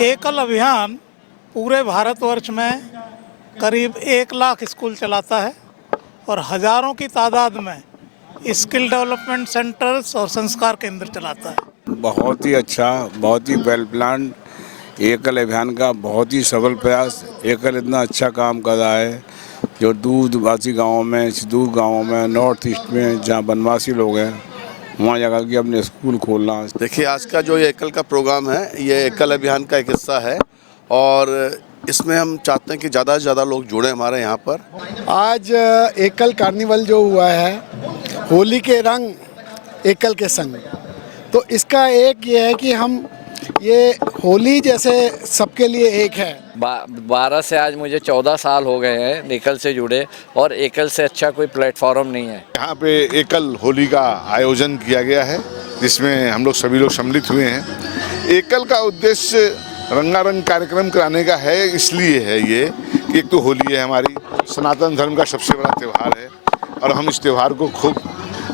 एकल अभियान पूरे भारतवर्ष में करीब 1 लाख स्कूल चलाता है और हजारों की तादाद में स्किल डेवलपमेंट सेंटर्स और संस्कार केंद्र चलाता है। बहुत ही अच्छा, बहुत ही वेल प्लान एकल अभियान का बहुत ही सफल प्रयास। एकल इतना अच्छा काम कर रहा है जो दूरवासी गाँवों में, सुदूर गाँवों में, नॉर्थ ईस्ट में जहाँ वनवासी लोग हैं वहाँ जाकर के अपने स्कूल खोलना। देखिए, आज का जो ये एकल का प्रोग्राम है, ये एकल अभियान का एक हिस्सा है और इसमें हम चाहते हैं कि ज़्यादा से ज़्यादा लोग जुड़े हमारे यहाँ पर। आज एकल कार्निवल जो हुआ है, होली के रंग एकल के संग, तो इसका एक ये है कि हम ये होली जैसे सबके लिए एक है। 12 से आज मुझे 14 साल हो गए हैं एकल से जुड़े, और एकल से अच्छा कोई प्लेटफॉर्म नहीं है। यहाँ पे एकल होली का आयोजन किया गया है जिसमें हम लोग सभी लोग सम्मिलित हुए हैं। एकल का उद्देश्य रंगारंग कार्यक्रम कराने का है, इसलिए है ये कि एक तो होली है, हमारी सनातन धर्म का सबसे बड़ा त्यौहार है और हम इस त्यौहार को खूब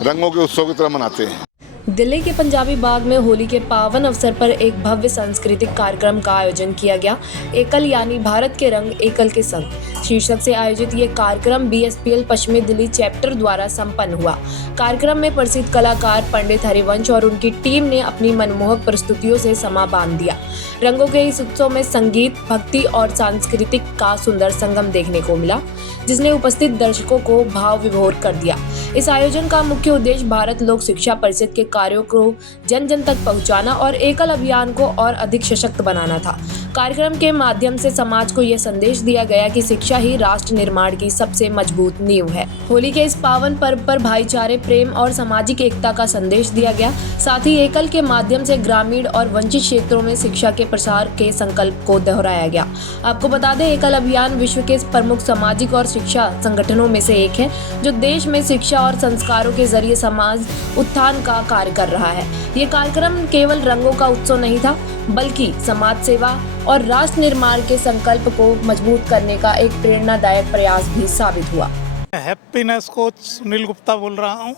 रंगों के उत्सव की तरह मनाते हैं। दिल्ली के पंजाबी बाग में होली के पावन अवसर पर एक भव्य सांस्कृतिक कार्यक्रम का आयोजन किया गया। एकल यानी भारत के रंग एकल के संग शीर्षक से आयोजित ये कार्यक्रम BSPL पश्चिमी दिल्ली चैप्टर द्वारा संपन्न हुआ। कार्यक्रम में प्रसिद्ध कलाकार पंडित हरिवंश और उनकी टीम ने अपनी मनमोहक प्रस्तुतियों से समा बांध दिया। रंगों के इस उत्सव में संगीत, भक्ति और सांस्कृतिक का सुंदर संगम देखने को मिला, जिसने उपस्थित दर्शकों को भाव विभोर कर दिया। इस आयोजन का मुख्य उद्देश्य भारत लोक शिक्षा परिषद के कार्यों को जन जन तक पहुंचाना और एकल अभियान को और अधिक सशक्त बनाना था। कार्यक्रम के माध्यम से समाज को यह संदेश दिया गया कि शिक्षा ही राष्ट्र निर्माण की सबसे मजबूत नींव है। होली के इस पावन पर्व पर भाईचारे, प्रेम और सामाजिक एकता का संदेश दिया गया। साथ ही एकल के माध्यम से ग्रामीण और वंचित क्षेत्रों में शिक्षा के प्रसार के संकल्प को दोहराया गया। आपको बता दें, एकल अभियान विश्व के प्रमुख सामाजिक और शिक्षा संगठनों में से एक है, जो देश में शिक्षा और संस्कारों के जरिए समाज उत्थान का कार्य कर रहा है। ये कार्यक्रम केवल रंगों का उत्सव नहीं था, बल्कि समाज सेवा और राष्ट्र निर्माण के संकल्प को मजबूत करने का एक प्रेरणादायक प्रयास भी साबित हुआ। हैप्पीनेस कोच सुनील गुप्ता बोल रहा हूँ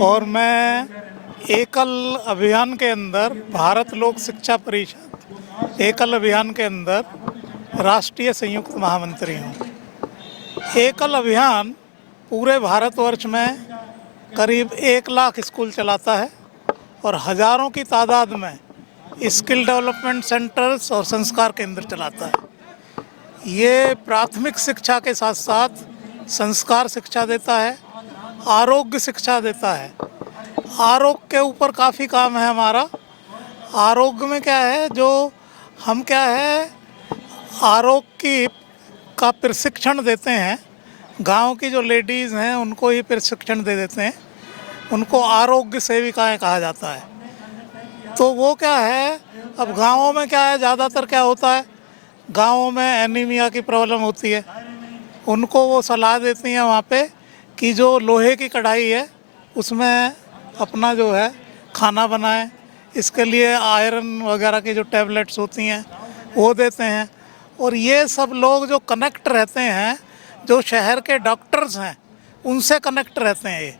और मैं एकल अभियान के अंदर भारत लोक शिक्षा परिषद एकल अभियान के अंदर राष्ट्रीय संयुक्त महामंत्री हूँ। एकल अभियान पूरे भारतवर्ष में करीब 1 लाख स्कूल चलाता है और हजारों की तादाद में स्किल डेवलपमेंट सेंटर्स और संस्कार केंद्र चलाता है। ये प्राथमिक शिक्षा के साथ साथ संस्कार शिक्षा देता है, आरोग्य शिक्षा देता है। आरोग्य के ऊपर काफ़ी काम है हमारा। आरोग्य में क्या है, जो हम क्या है आरोग्य का प्रशिक्षण देते हैं। गांव की जो लेडीज़ हैं उनको ही प्रशिक्षण दे देते हैं, उनको आरोग्य सेविकाएं कहा जाता है। तो वो क्या है, अब गाँवों में क्या है, ज़्यादातर क्या होता है, गाँवों में एनीमिया की प्रॉब्लम होती है। उनको वो सलाह देती हैं वहाँ पे कि जो लोहे की कढ़ाई है उसमें अपना जो है खाना बनाएं। इसके लिए आयरन वगैरह की जो टैबलेट्स होती हैं वो देते हैं। और ये सब लोग जो कनेक्ट रहते हैं, जो शहर के डॉक्टर्स हैं उनसे कनेक्ट रहते हैं। ये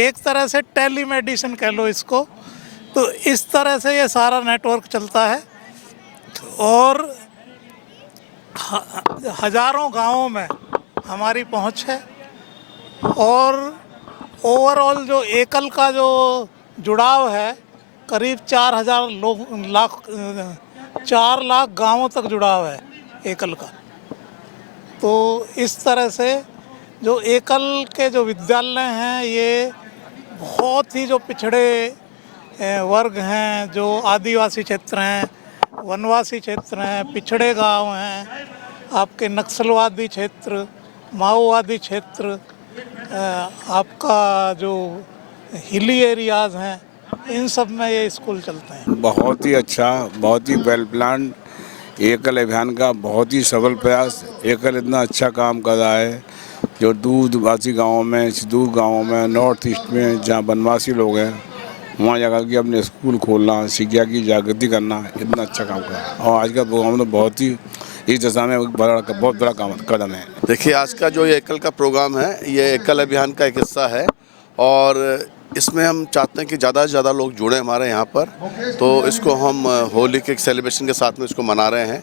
एक तरह से टेलीमेडिसिन कह लो इसको। तो इस तरह से ये सारा नेटवर्क चलता है और हजारों गांवों में हमारी पहुंच है। और ओवरऑल जो एकल का जो जुड़ाव है, करीब 4 लाख गांवों तक जुड़ाव है एकल का। तो इस तरह से जो एकल के जो विद्यालय हैं, ये बहुत ही जो पिछड़े वर्ग हैं, जो आदिवासी क्षेत्र हैं, वनवासी क्षेत्र हैं, पिछड़े गांव हैं, आपके नक्सलवादी क्षेत्र, माओवादी क्षेत्र, आपका जो हिली एरियाज़ हैं, इन सब में ये स्कूल चलते हैं। बहुत ही अच्छा, बहुत ही वेल प्लान एकल अभियान का बहुत ही सफल प्रयास। एकल इतना अच्छा काम कर रहा है जो दूरवासी गाँवों में, सुदूर गाँवों में, नॉर्थ ईस्ट में जहाँ वनवासी लोग हैं वहाँ जाकर के अपने स्कूल खोलना, शिक्षा की जागृति करना, इतना अच्छा काम कर रहा है। और आज का प्रोग्राम तो बहुत ही इस दिशा में बहुत बड़ा कदम है। देखिए, आज का जो ये एकल का प्रोग्राम है, ये एकल अभियान का एक हिस्सा है और इसमें हम चाहते हैं कि ज़्यादा से ज़्यादा लोग जुड़े हमारे यहाँ पर, तो इसको हम होली के सेलिब्रेशन के साथ में इसको मना रहे हैं।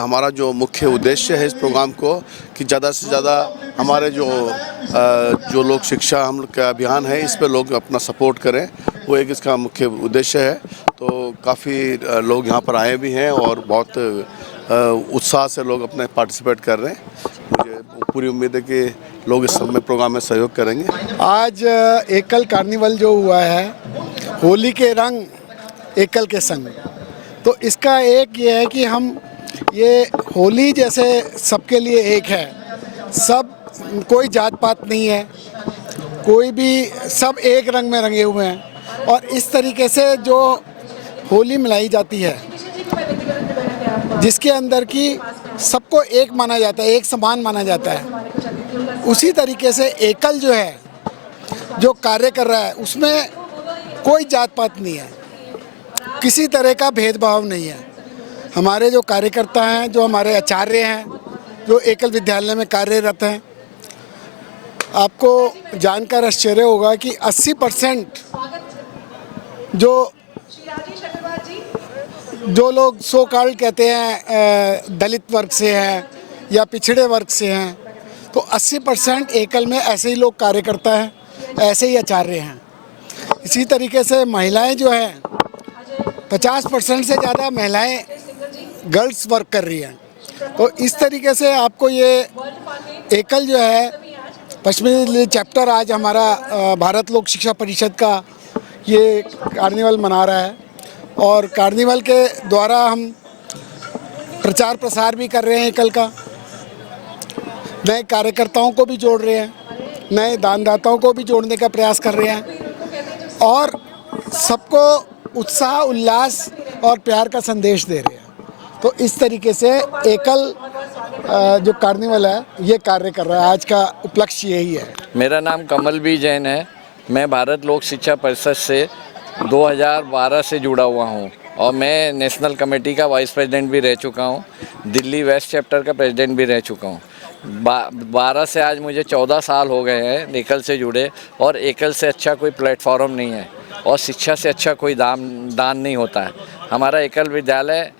हमारा जो मुख्य उद्देश्य है इस प्रोग्राम को कि ज़्यादा से ज़्यादा हमारे जो लोग शिक्षा हम लोग का अभियान है इस पर लोग अपना सपोर्ट करें, वो एक इसका मुख्य उद्देश्य है। तो काफ़ी लोग यहाँ पर आए भी हैं और बहुत उत्साह से लोग अपने पार्टिसिपेट कर रहे हैं। मुझे पूरी उम्मीद है कि लोग इस समय प्रोग्राम में सहयोग करेंगे। आज एकल कार्निवल जो हुआ है, होली के रंग एकल के संग, तो इसका एक ये है कि हम ये होली जैसे सबके लिए एक है, सब कोई जात पात नहीं है, कोई भी सब एक रंग में रंगे हुए हैं और इस तरीके से जो होली मनाई जाती है जिसके अंदर की सबको एक माना जाता है, एक समान माना जाता है, उसी तरीके से एकल जो है जो कार्य कर रहा है उसमें कोई जात पात नहीं है, किसी तरह का भेदभाव नहीं है। हमारे जो कार्यकर्ता हैं, जो हमारे आचार्य हैं, जो एकल विद्यालय में कार्यरत हैं, आपको जानकर आश्चर्य होगा कि 80% जो लोग सो कॉल्ड कहते हैं दलित वर्ग से हैं या पिछड़े वर्ग से हैं, तो 80% एकल में ऐसे ही लोग कार्यकर्ता हैं, ऐसे ही आचार्य हैं। इसी तरीके से महिलाएं जो हैं 50% से ज़्यादा महिलाएं गर्ल्स वर्क कर रही हैं। तो इस तरीके से आपको ये एकल जो है पश्चिमी दिल्ली चैप्टर आज हमारा भारत लोक शिक्षा परिषद का ये कार्निवल मना रहा है और कार्निवल के द्वारा हम प्रचार प्रसार भी कर रहे हैं एकल का, नए कार्यकर्ताओं को भी जोड़ रहे हैं, नए दानदाताओं को भी जोड़ने का प्रयास कर रहे हैं और सबको उत्साह उल्लास और प्यार का संदेश दे रहे हैं। तो इस तरीके से एकल जो कार्निवल है ये कार्य कर रहा है, आज का उपलक्ष्य यही है। मेरा नाम कमल बी जैन है। मैं भारत लोक शिक्षा परिषद से 2012 से जुड़ा हुआ हूँ और मैं नेशनल कमेटी का वाइस प्रेसिडेंट भी रह चुका हूँ, दिल्ली वेस्ट चैप्टर का प्रेसिडेंट भी रह चुका हूँ। 12 से आज मुझे 14 साल हो गए हैं एकल से जुड़े और एकल से अच्छा कोई प्लेटफॉर्म नहीं है और शिक्षा से अच्छा कोई दान नहीं होता है। हमारा एकल विद्यालय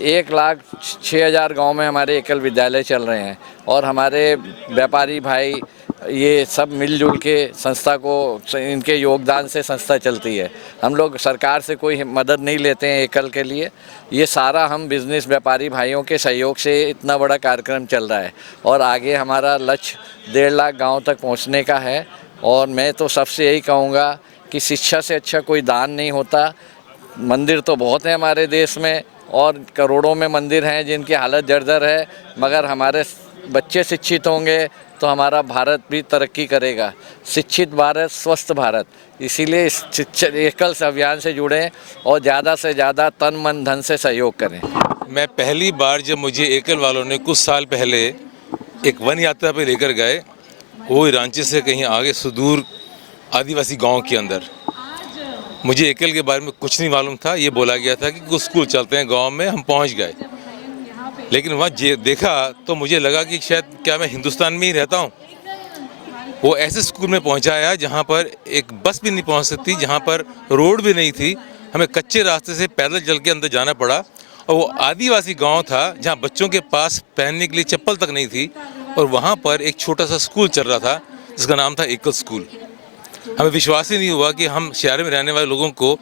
1,06,000 गांव में हमारे एकल विद्यालय चल रहे हैं और हमारे व्यापारी भाई ये सब मिलजुल के संस्था को, इनके योगदान से संस्था चलती है। हम लोग सरकार से कोई मदद नहीं लेते हैं एकल के लिए, ये सारा हम बिजनेस व्यापारी भाइयों के सहयोग से इतना बड़ा कार्यक्रम चल रहा है और आगे हमारा लक्ष्य 1.5 लाख गांव तक पहुंचने का है। और मैं तो सबसे यही कहूँगा कि शिक्षा से अच्छा कोई दान नहीं होता। मंदिर तो बहुत हैं हमारे देश में और करोड़ों में मंदिर हैं जिनकी हालत जर्जर है, मगर हमारे बच्चे शिक्षित होंगे तो हमारा भारत भी तरक्की करेगा। शिक्षित भारत, स्वस्थ भारत। इसीलिए इस शिक्षा एकल से अभियान से जुड़ें और ज़्यादा से ज़्यादा तन मन धन से सहयोग करें। मैं पहली बार जब मुझे एकल वालों ने कुछ साल पहले एक वन यात्रा पे लेकर गए, वो रांची से कहीं आगे सुदूर आदिवासी गांव के अंदर, मुझे एकल के बारे में कुछ नहीं मालूम था। ये बोला गया था कि कुछ स्कूल चलते हैं गांव में, हम पहुंच गए। लेकिन वहाँ देखा तो मुझे लगा कि शायद क्या मैं हिंदुस्तान में ही रहता हूँ। वो ऐसे स्कूल में पहुँचाया जहाँ पर एक बस भी नहीं पहुँच सकती, जहाँ पर रोड भी नहीं थी, हमें कच्चे रास्ते से पैदल चल के अंदर जाना पड़ा। और वो आदिवासी गांव था जहाँ बच्चों के पास पहनने के लिए चप्पल तक नहीं थी और वहाँ पर एक छोटा सा स्कूल चल रहा था जिसका नाम था एकल स्कूल। हमें विश्वास ही नहीं हुआ कि हम शहर में रहने वाले लोगों को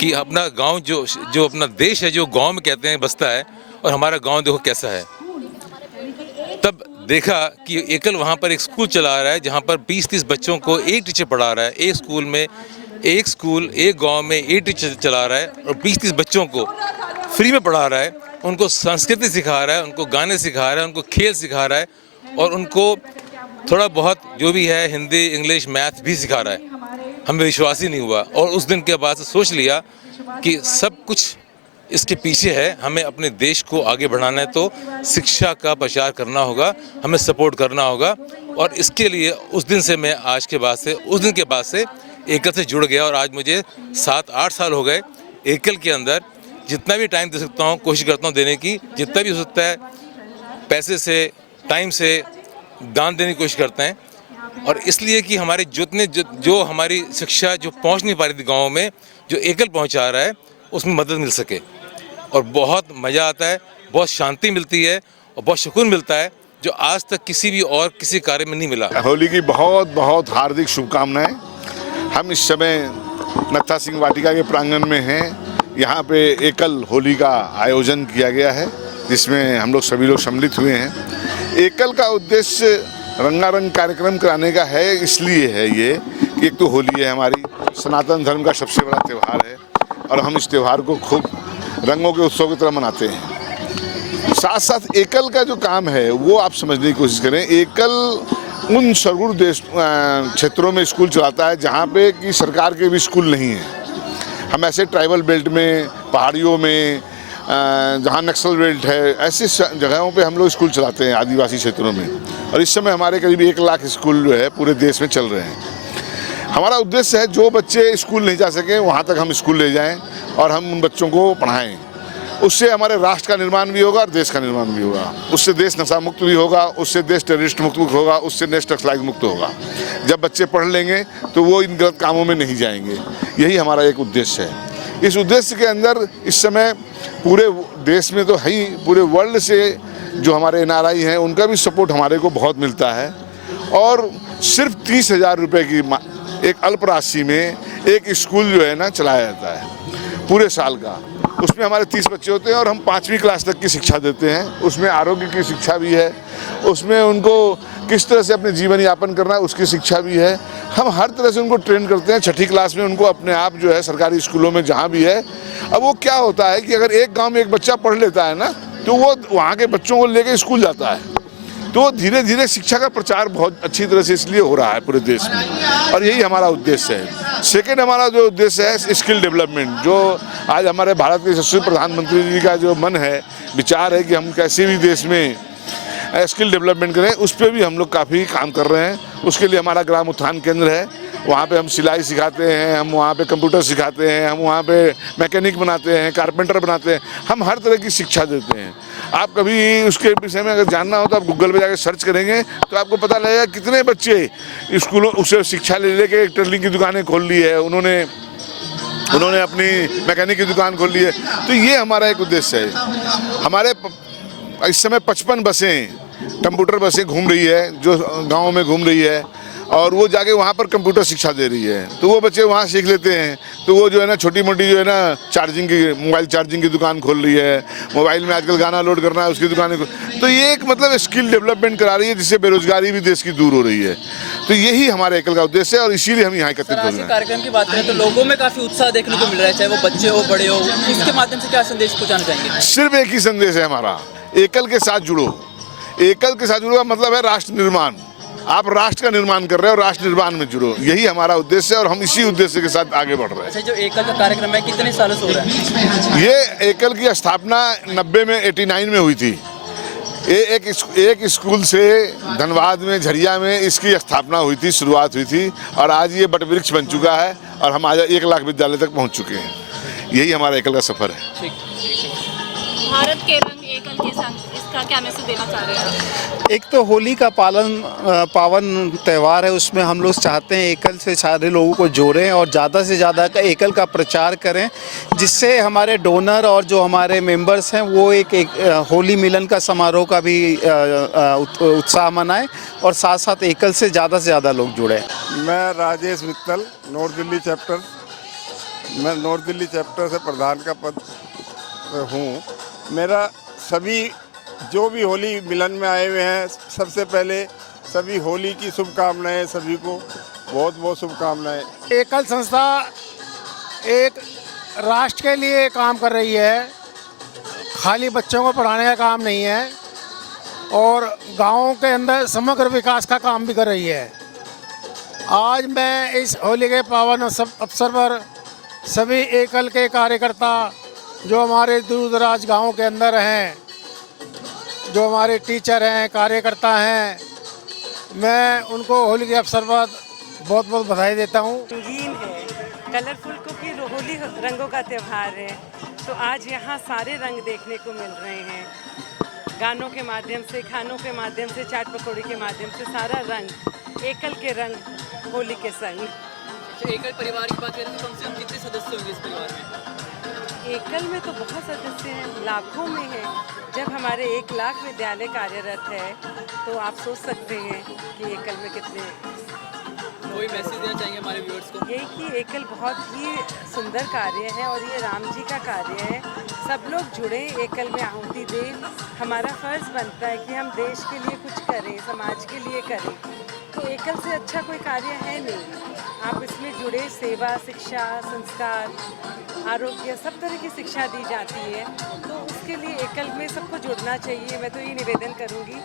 कि अपना गांव जो अपना देश है जो गांव में कहते हैं बसता है और हमारा गांव देखो कैसा है। तब देखा कि एकल वहाँ पर एक स्कूल चला रहा है जहाँ पर 20-30 बच्चों को एक टीचर पढ़ा रहा है। एक स्कूल में एक गांव में एक टीचर चला रहा है और 20-30 बच्चों को फ्री में पढ़ा रहा है। उनको संस्कृति सिखा रहा है, उनको गाने सिखा रहा है, उनको खेल सिखा रहा है और उनको थोड़ा बहुत जो भी है हिंदी, इंग्लिश, मैथ भी सिखा रहा है। हमें विश्वास ही नहीं हुआ और उस दिन के बाद से सोच लिया कि सब कुछ इसके पीछे है। हमें अपने देश को आगे बढ़ाना है तो शिक्षा का प्रचार करना होगा, हमें सपोर्ट करना होगा। और इसके लिए उस दिन से मैं उस दिन के बाद से एकल से जुड़ गया और आज मुझे 7-8 साल हो गए एकल के अंदर। जितना भी टाइम दे सकता हूँ कोशिश करता हूँ देने की, जितना भी हो सकता है पैसे से, टाइम से दान देने की कोशिश करते हैं। और इसलिए कि हमारे जो हमारी शिक्षा जो पहुंच नहीं पा रही थी गाँव में, जो एकल पहुंचा रहा है उसमें मदद मिल सके। और बहुत मज़ा आता है, बहुत शांति मिलती है और बहुत सुकून मिलता है जो आज तक किसी भी और किसी कार्य में नहीं मिला। होली की बहुत बहुत हार्दिक शुभकामनाएं। हम इस समय नत्था सिंह वाटिका के प्रांगण में हैं। यहाँ पे एकल होली का आयोजन किया गया है जिसमें हम लोग सभी लोग सम्मिलित हुए हैं। एकल का उद्देश्य रंगारंग कार्यक्रम कराने का है, इसलिए है ये कि एक तो होली है, हमारी सनातन धर्म का सबसे बड़ा त्यौहार है और हम इस त्यौहार को खूब रंगों के उत्सव की तरह मनाते हैं। साथ साथ एकल का जो काम है वो आप समझने की कोशिश करें। एकल उन सरगुर देश क्षेत्रों में स्कूल चलाता है जहाँ पे कि सरकार के भी स्कूल नहीं हैं। हम ऐसे ट्राइबल बेल्ट में, पहाड़ियों में, जहाँ नक्सल बेल्ट है, ऐसी जगहों पे हम लोग स्कूल चलाते हैं आदिवासी क्षेत्रों में। और इस समय हमारे करीब 1 लाख स्कूल जो है पूरे देश में चल रहे हैं। हमारा उद्देश्य है जो बच्चे स्कूल नहीं जा सके वहाँ तक हम स्कूल ले जाएं और हम उन बच्चों को पढ़ाएं। उससे हमारे राष्ट्र का निर्माण भी होगा और देश का निर्माण भी होगा। उससे देश नशा मुक्त भी होगा, उससे देश टेररिस्ट मुक्त होगा, उससे देश नक्सलाइट मुक्त होगा। जब बच्चे पढ़ लेंगे तो वो इन गलत कामों में नहीं जाएंगे। यही हमारा एक उद्देश्य है। इस उद्देश्य के अंदर इस समय पूरे देश में तो है ही, पूरे वर्ल्ड से जो हमारे NRI हैं उनका भी सपोर्ट हमारे को बहुत मिलता है। और सिर्फ 30,000 रुपये की एक अल्प राशि में एक स्कूल जो है ना चलाया जाता है पूरे साल का। उसमें हमारे 30 बच्चे होते हैं और हम 5वीं क्लास तक की शिक्षा देते हैं। उसमें आरोग्य की शिक्षा भी है, उसमें उनको किस तरह से अपने जीवन यापन करना है उसकी शिक्षा भी है। हम हर तरह से उनको ट्रेन करते हैं। 6ठी क्लास में उनको अपने आप जो है सरकारी स्कूलों में जहाँ भी है। अब वो क्या होता है कि अगर एक गांव में एक बच्चा पढ़ लेता है ना तो वो वहाँ के बच्चों को लेकर स्कूल जाता है। तो धीरे धीरे शिक्षा का प्रचार बहुत अच्छी तरह से इसलिए हो रहा है पूरे देश में और यही हमारा उद्देश्य है। सेकेंड हमारा जो उद्देश्य है स्किल डेवलपमेंट, जो आज हमारे भारत के यशस्वी प्रधानमंत्री जी का जो मन है, विचार है कि हम कैसे भी देश में स्किल डेवलपमेंट करें, उस पर भी हम लोग काफ़ी काम कर रहे हैं। उसके लिए हमारा ग्राम उत्थान केंद्र है, वहाँ पे हम सिलाई सिखाते हैं, हम वहाँ पे कंप्यूटर सिखाते हैं, हम वहाँ पे मैकेनिक बनाते हैं, कारपेंटर बनाते हैं। हम हर तरह की शिक्षा देते हैं। आप कभी उसके विषय में अगर जानना हो तो आप गूगल पे जाकर सर्च करेंगे तो आपको पता लगेगा कितने बच्चे स्कूलों उसे शिक्षा ले लेके टेलरिंग की दुकानें खोल ली है, उन्होंने अपनी मैकेनिक की दुकान खोल ली है। तो ये हमारा एक उद्देश्य है। हमारे इस समय 55 बसें, कंप्यूटर बसें घूम रही है जो गाँव में घूम रही है और वो जाके वहाँ पर कंप्यूटर शिक्षा दे रही है। तो वो बच्चे वहाँ सीख लेते हैं। तो वो जो है ना छोटी मोटी जो है ना चार्जिंग की, मोबाइल चार्जिंग की दुकान खोल रही है, मोबाइल में आजकल गाना लोड करना है उसकी दुकान। तो ये एक मतलब स्किल डेवलपमेंट करा रही है जिससे बेरोजगारी भी देश की दूर हो रही है। तो यही हमारे एकल का उद्देश्य है और इसीलिए हम यहाँ एकत्रित हो रहे हैं। कार्यक्रम की बात करें तो लोगों में काफी उत्साह देखने को मिल रहा है, चाहे वो बच्चे हो बड़े हो। इसके माध्यम से क्या संदेश पहुँचाना चाहेंगे? सिर्फ एक ही संदेश है हमारा, एकल के साथ जुड़ो। एकल के साथ जुड़ो का मतलब है राष्ट्र निर्माण। आप राष्ट्र का निर्माण कर रहे हो, राष्ट्र निर्माण में जुड़ो। यही हमारा उद्देश्य है और हम इसी उद्देश्य के साथ आगे बढ़ रहे हैं। अच्छा, जो एकल का कार्यक्रम है कितने सालों से हो रहा है? ये एकल की स्थापना 90 में 89 में हुई थी। एक स्कूल से धनबाद में, झरिया में इसकी स्थापना हुई थी, शुरुआत हुई थी और आज ये बटवृक्ष बन चुका है और हम आज 1 लाख विद्यालय तक पहुंच चुके हैं। यही हमारा एकल का सफर है। भारत के रंग एकल के संग, इसका क्या मैसेज देना चाह रहे हैं? एक तो होली का पावन त्यौहार है, उसमें हम लोग चाहते हैं एकल से सारे लोगों को जोड़ें और ज़्यादा से ज़्यादा एकल का प्रचार करें, जिससे हमारे डोनर और जो हमारे मेंबर्स हैं वो एक होली मिलन का समारोह का भी उत्साह मनाएं और साथ साथ एकल से ज़्यादा लोग जुड़ें। मैं राजेश मित्तल, नॉर्थ दिल्ली चैप्टर। मैं नॉर्थ दिल्ली चैप्टर से प्रधान का पद हूँ। मेरा सभी जो भी होली मिलन में आए हुए हैं, सबसे पहले सभी होली की शुभकामनाएं, सभी को बहुत बहुत शुभकामनाएं। एकल संस्था एक राष्ट्र के लिए काम कर रही है, खाली बच्चों को पढ़ाने का काम नहीं है और गाँवों के अंदर समग्र विकास का काम भी कर रही है। आज मैं इस होली के पावन अवसर पर सभी एकल के कार्यकर्ता जो हमारे दूर दराज गाँव के अंदर हैं, जो हमारे टीचर हैं, कार्यकर्ता हैं, मैं उनको होली के अवसर पर बहुत बहुत बधाई देता हूँ। रंगीन है, कलरफुल, क्योंकि होली रंगों का त्यौहार है तो आज यहाँ सारे रंग देखने को मिल रहे हैं। गानों के माध्यम से, खानों के माध्यम से, चाट पकौड़ी के माध्यम से सारा रंग, एकल के रंग होली के संग। एकल परिवार की बात करें तो कम से कम कितने सदस्य होंगे इस परिवार में? एकल में तो बहुत सदस्य हैं, लाखों में हैं। जब हमारे 1 लाख विद्यालय कार्यरत है तो आप सोच सकते हैं कि एकल में कितने। कोई मैसेज देना चाहेंगे हमारे व्यूअर्स को? यही कि एकल बहुत ही सुंदर कार्य है और ये राम जी का कार्य है। सब लोग जुड़े, एकल में आहुति दें। हमारा फर्ज बनता है कि हम देश के लिए कुछ करें, समाज के लिए करें। तो एकल से अच्छा कोई कार्य है नहीं। आप इसमें जुड़े, सेवा, शिक्षा, संस्कार, आरोग्य, सब तरह की शिक्षा दी जाती है। तो उसके लिए एकल में सबको जुड़ना चाहिए। मैं तो ये निवेदन करूँगी